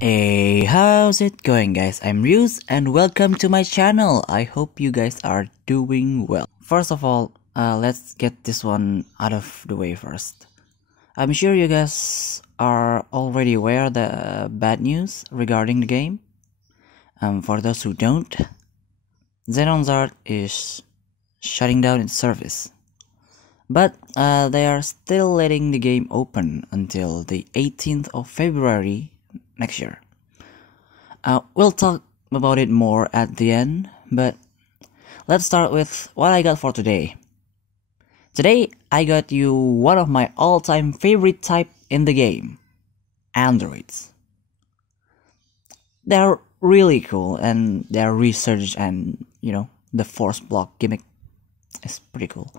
Hey, how's it going guys? I'm Ryuz and welcome to my channel. I hope you guys are doing well. First of all, let's get this one out of the way first. I'm sure you guys are already aware of the bad news regarding the game. For those who don't, ZENONZARD is shutting down its service. But they are still letting the game open until the 18th of February next year. We'll talk about it more at the end, but let's start with what I got for today. Today, I got you one of my all-time favorite type in the game, androids. They're really cool and they're researched, and the force block gimmick is pretty cool.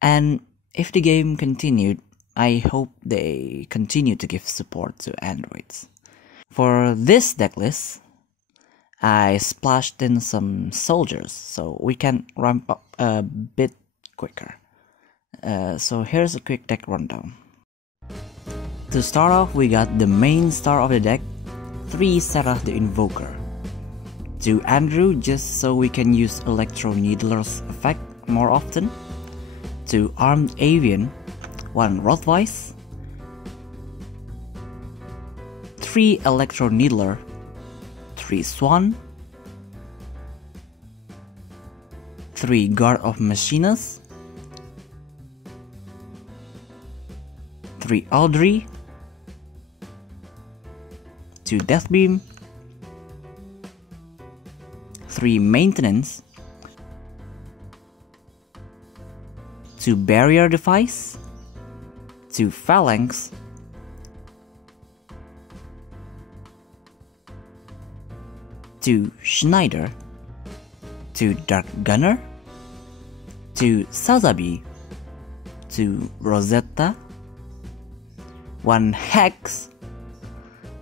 And if the game continued, I hope they continue to give support to androids. For this deck list, I splashed in some soldiers so we can ramp up a bit quicker. So here's a quick deck rundown. To start off, we got the main star of the deck, 3 Sarah the Invoker. 2 Andrew, just so we can use Electro Needler's effect more often. 2 Armed Avian, 1 Rothweiss, 3 Electro Needler, 3 Swan, 3 Guard of Machines, 3 Audrey, 2 Deathbeam, 3 Maintenance, 2 Barrier Device, 2 Phalanx, 2 Schneider, 2 Dark Gunner, 2 Sazabi, 2 Rosetta, 1 Hex,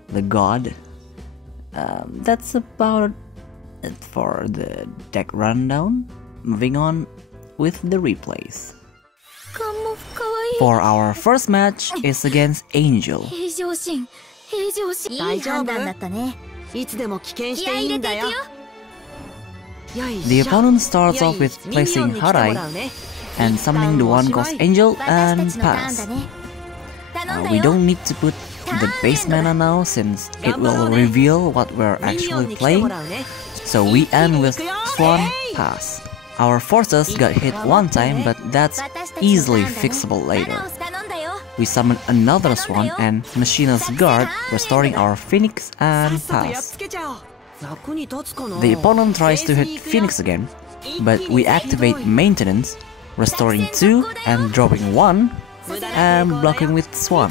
the God. That's about it for the deck rundown. Moving on with the replays. For our first match is against Angel. The opponent starts off with placing Harai and summoning the 1-cost Angel and pass. We don't need to put the base mana now since it will reveal what we're actually playing, so we end with Swan, pass. Our forces got hit one time, but that's easily fixable later. We summon another Swan and Machina's Guard, restoring our Phoenix and pass. The opponent tries to hit Phoenix again, but we activate Maintenance, restoring 2 and dropping 1, and blocking with Swan.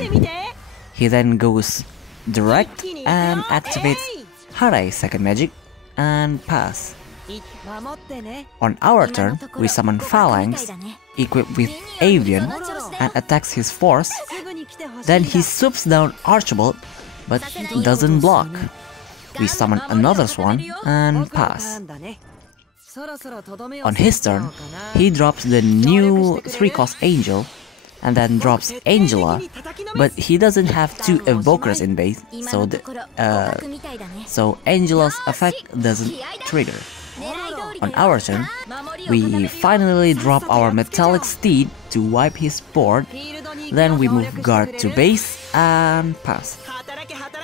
He then goes direct and activates Harai's second magic and pass. On our turn, we summon Phalanx, equipped with Avian, and attacks his force. Then he swoops down Archibald, but doesn't block. We summon another Swan and pass. On his turn, he drops the new 3-cost Angel, and then drops Angela, but he doesn't have 2 Evokers in base, so Angela's effect doesn't trigger. On our turn, we finally drop our Metallic Steed to wipe his board, then we move Guard to base and pass.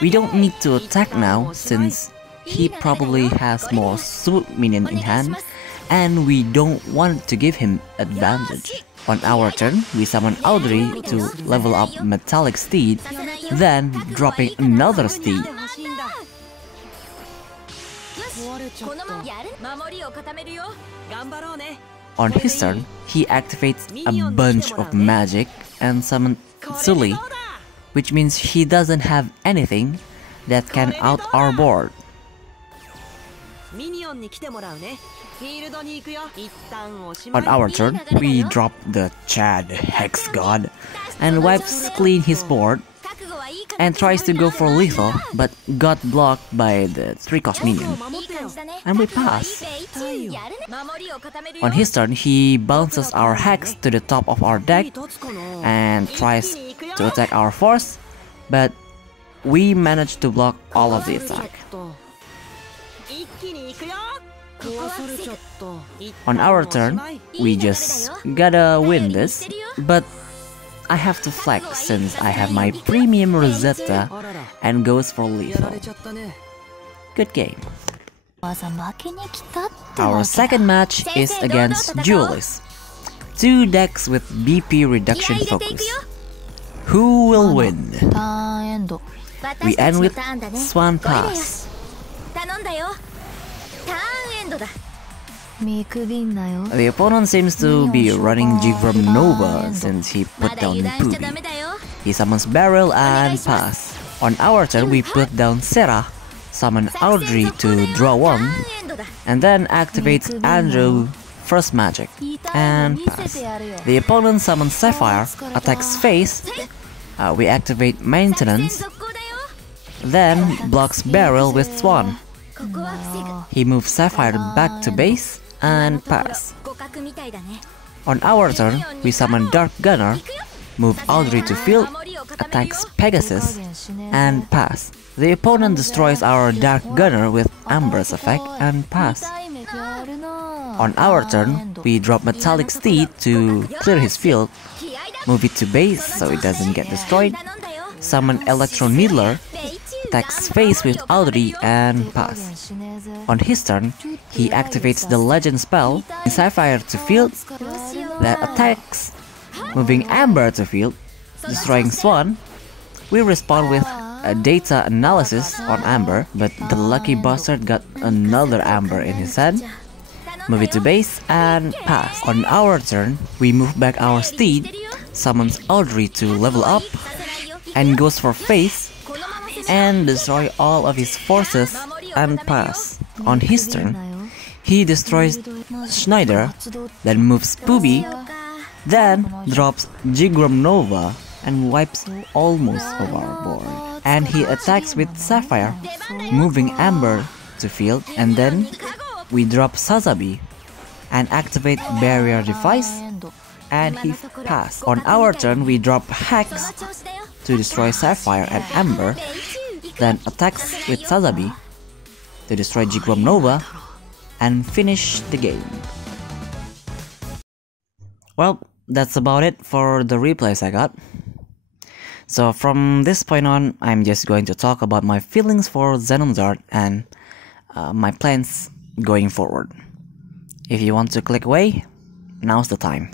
We don't need to attack now since he probably has more swoop minion in hand, and we don't want to give him advantage. On our turn, we summon Audrey to level up Metallic Steed, then dropping another Steed. On his turn, he activates a bunch of magic and summons Sully, which means he doesn't have anything that can out our board. On our turn, we drop the Chad Hex God and wipes clean his board and tries to go for lethal, but got blocked by the 3-cost minion, and we pass. On his turn, he bounces our Hex to the top of our deck and tries to attack our force, but we managed to block all of the attack. On our turn, we just gotta win this, but I have to flex since I have my premium Rosetta and goes for lethal. Good game. Our second match is against duelists. Two decks with BP reduction focus. Who will win? We end with Swan Pass. The opponent seems to be running Jig from Nova since he put down Pubi. He summons Barrel and Pass. On our turn, we put down Serra, summon Audrey to draw one, and then activate Andrew first magic and pass. The opponent summons Sapphire, attacks face, we activate Maintenance, then blocks Barrel with Swan. He moves Sapphire back to base and pass. On our turn, we summon Dark Gunner, move Audrey to field, attacks Pegasus, and pass. The opponent destroys our Dark Gunner with Amber's effect and pass. On our turn, we drop Metallic Steed to clear his field, move it to base so it doesn't get destroyed, summon Electro Needler, attacks face with Audrey and pass. On his turn, he activates the Legend spell, Sapphire to field, that attacks, moving Amber to field, destroying Swan. We respond with a data analysis on Amber, but the lucky bastard got another Amber in his hand. Move it to base and pass. On our turn, we move back our steed, summons Audrey to level up, and goes for face, and destroy all of his forces and pass. On his turn, he destroys Schneider, then moves Pubi, then drops Jigrom Nova and wipes almost of our board. And he attacks with Sapphire, moving Amber to field, and then we drop Sazabi and activate Barrier Device, and he pass. On our turn, we drop Hex to destroy Sapphire and Amber, then attacks with Sazabi to destroy Jigrom Nova and finish the game. Well, that's about it for the replays I got. So from this point on, I'm just going to talk about my feelings for ZENONZARD and my plans going forward. If you want to click away, now's the time.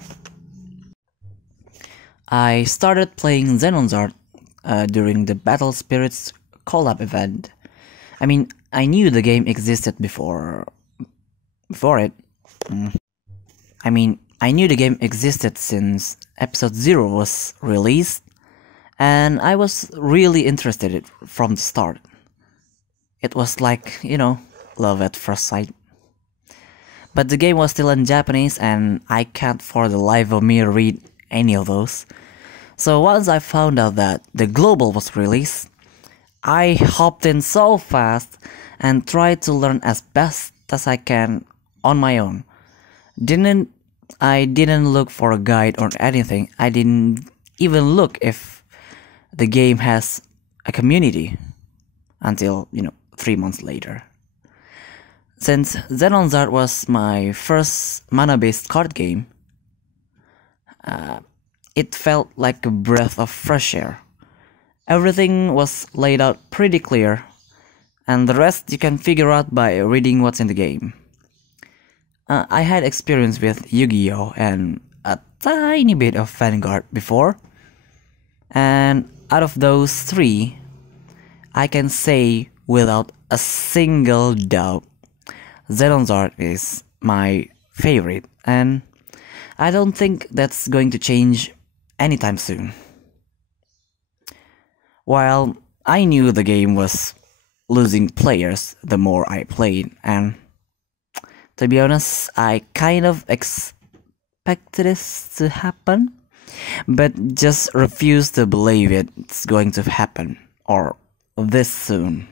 I started playing ZENONZARD during the Battle Spirits collab event. I mean, I knew the game existed before it. I knew the game existed since episode 0 was released, and I was really interested from the start. It was like, love at first sight. But the game was still in Japanese, and I can't for the life of me read any of those. So once I found out that the global was released, I hopped in so fast and tried to learn as best as I can on my own. I didn't look for a guide or anything. I didn't even look if the game has a community until, 3 months later. Since ZENONZARD was my first mana-based card game, it felt like a breath of fresh air. Everything was laid out pretty clear, and the rest you can figure out by reading what's in the game. I had experience with Yu-Gi-Oh! And a tiny bit of Vanguard before, and out of those three, I can say without a single doubt, ZENONZARD is my favorite, and I don't think that's going to change anytime soon. While I knew the game was losing players the more I played, and to be honest, I kind of expected this to happen, but just refuse to believe it's going to happen, or this soon.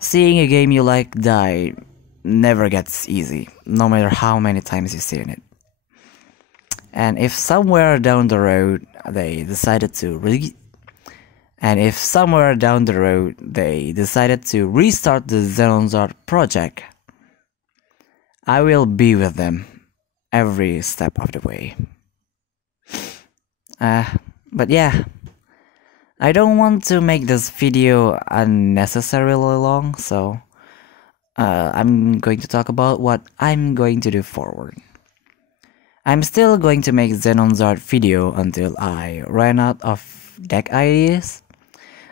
Seeing a game you like die never gets easy, no matter how many times you've seen it. And if somewhere down the road they decided to And if somewhere down the road they decided to restart the ZENONZARD project, I will be with them every step of the way. But yeah, I don't want to make this video unnecessarily long, so I'm going to talk about what I'm going to do forward. I'm still going to make ZENONZARD video until I run out of deck ideas.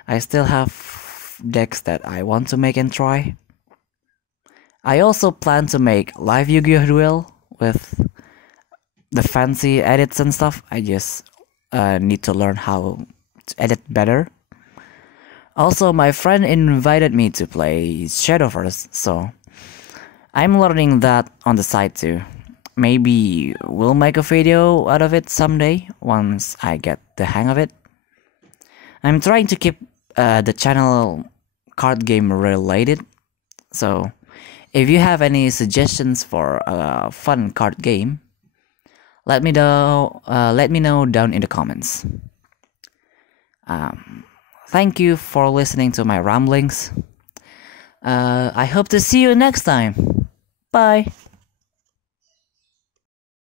I still have decks that I want to make and try. I also plan to make live Yu-Gi-Oh! Duel with the fancy edits and stuff. I just need to learn how to edit better. Also, my friend invited me to play shadowverse, so I'm learning that on the side too. Maybe we'll make a video out of it someday once I get the hang of it. I'm trying to keep the channel card game related, so if you have any suggestions for a fun card game, let me know down in the comments. Thank you for listening to my ramblings. I hope to see you next time. Bye.